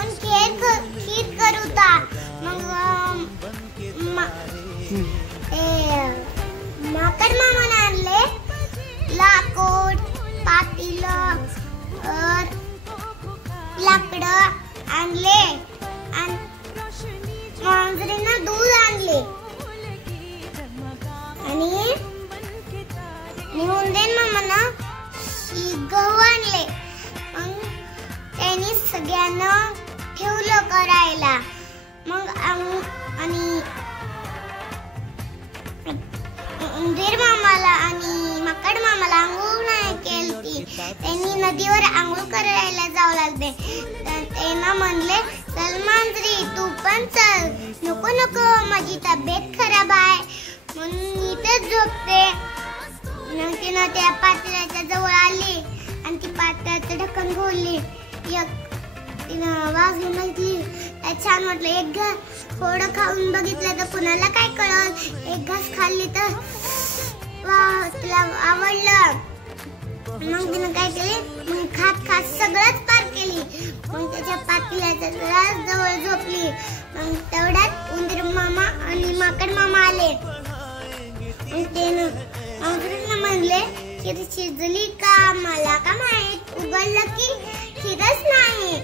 आपण खीर करूता मग माकड मामाने आणले लाकूड पातील लाकडं आणले आणि मांजरीनं दूध आणले आणि उंदीर मामानं गहू आणले. मग त्यांनी सगळ्यांना ठेवलं करायला. मग आणि उंदीर मामाला आणि माकड मामाला आंघोळ नाही केली. त्यांनी नदीवर आंघोळ करायला जाऊ लागले. त्यांना म्हणले चल मांजरी तू पण चल. नको नको माझी तब्येत खराब आहे म्हणून इथेच झोपते. मग तिनं त्या पातेल्याच्या जवळ आली आणि ती पातेल्याचं ढक्कन खोलली. तिनं वास घेऊन बघितली. छान वाटलं. एक घास थोडं खाऊन बघितलं तर कुणाला काय कळलं. एक घास खाल्ली तर वा तिला आवडलं. मग तिनं काय केले मग खात खात सगळंच पार केली. मग त्याच्या पातेल्याच्या जवळ झोपली. मग तेवढ्यात उंदीर मामा आणि माकड मामा आले. मग त्यानं म्हणले खीर शिजली का मला का माहित. उघडलं की खीरच नाही.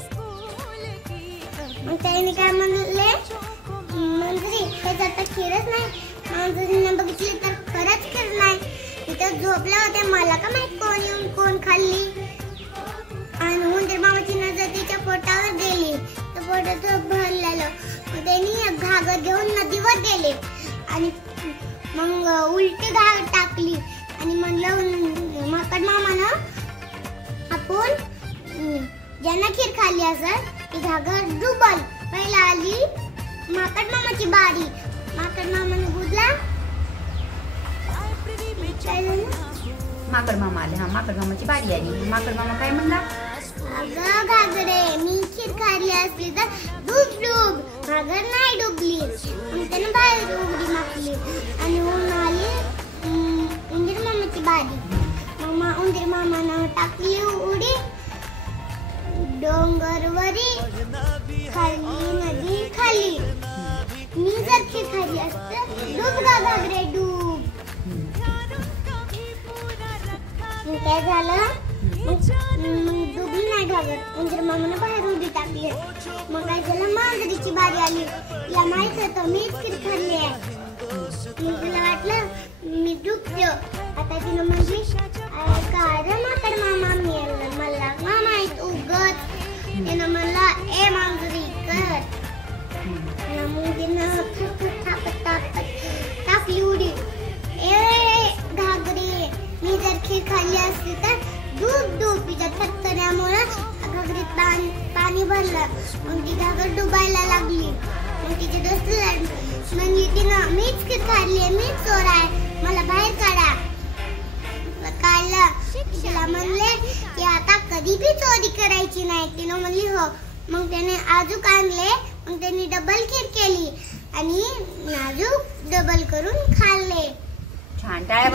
मग त्याने काय म्हणले मांजरी त्याच्यात खीरच नाही. मांजरीने बघितली तर खरंच खीर नाही. तिथं झोपल्या होत्या मला का माहित कोण येऊन कोण खाल्ली. आणि उंदीर मामाची नजर तिच्या पोटावर गेली. तर पोटात भरलेलं. मग त्यांनी घागर घेऊन नदीवर गेले आणि मग उलटी घागर टाकली आणि म्हणलं माकड मामानं आपण ज्यांना खीर खाल्ली असेल ती घागर डुबल. पहिला आली माकड मामाची बारी. माकड मामाने बुजला. माकड मामा आले. हा माकड मामाची बारी आली. माकड मामा काय म्हणला अगं घागरे मी खीर खाल्ली असली तर डूब डूब. घागर नाही डुबली. मग त्यानं बाहेर उडी मारली आणि ऊन आली उंदीर मामाची बारी. मग उंदीर मामानं टाकली उडी डोंगरवरी खाली नदी खाली. मी जर खीर खाल्ली असतं डूब गा घागरे डूब. काय झालं डुबली नाही घागर. उंदीर मामानं बाहेर उडी टाकली. मग काय झालं मांजरीची बारी आली. तिला माहित होतं मीच खीर खाल्ली आहे. तिला वाटलं मी डुबलो. आता तिनं म्हणली काय माकड मामा मला माहित उगत. तिनं म्हणला ए मांजरी कर. मग तिनं टाकली उडी. ए घागरे मी जर खीर खाल्ली असली तर डूब डूब. तिच्या थरथऱ्यामुळे घागरीत पाणी भरलं. मग ती घागर डुबायला लागली. मग तिचे दोस्त म्हणली तिनं मीच खीर खाल्ली आहे मीच चोर आहे मला बाहेर काढा. काढलं. तिला म्हणले की आता कधी भी चोरी करायची नाही. तिनं म्हणली हो. मग त्याने आजूक आणले. मग त्यांनी डबल खीर केली आणि आजूक डबल करून खाल्ले. छान. टाळ्या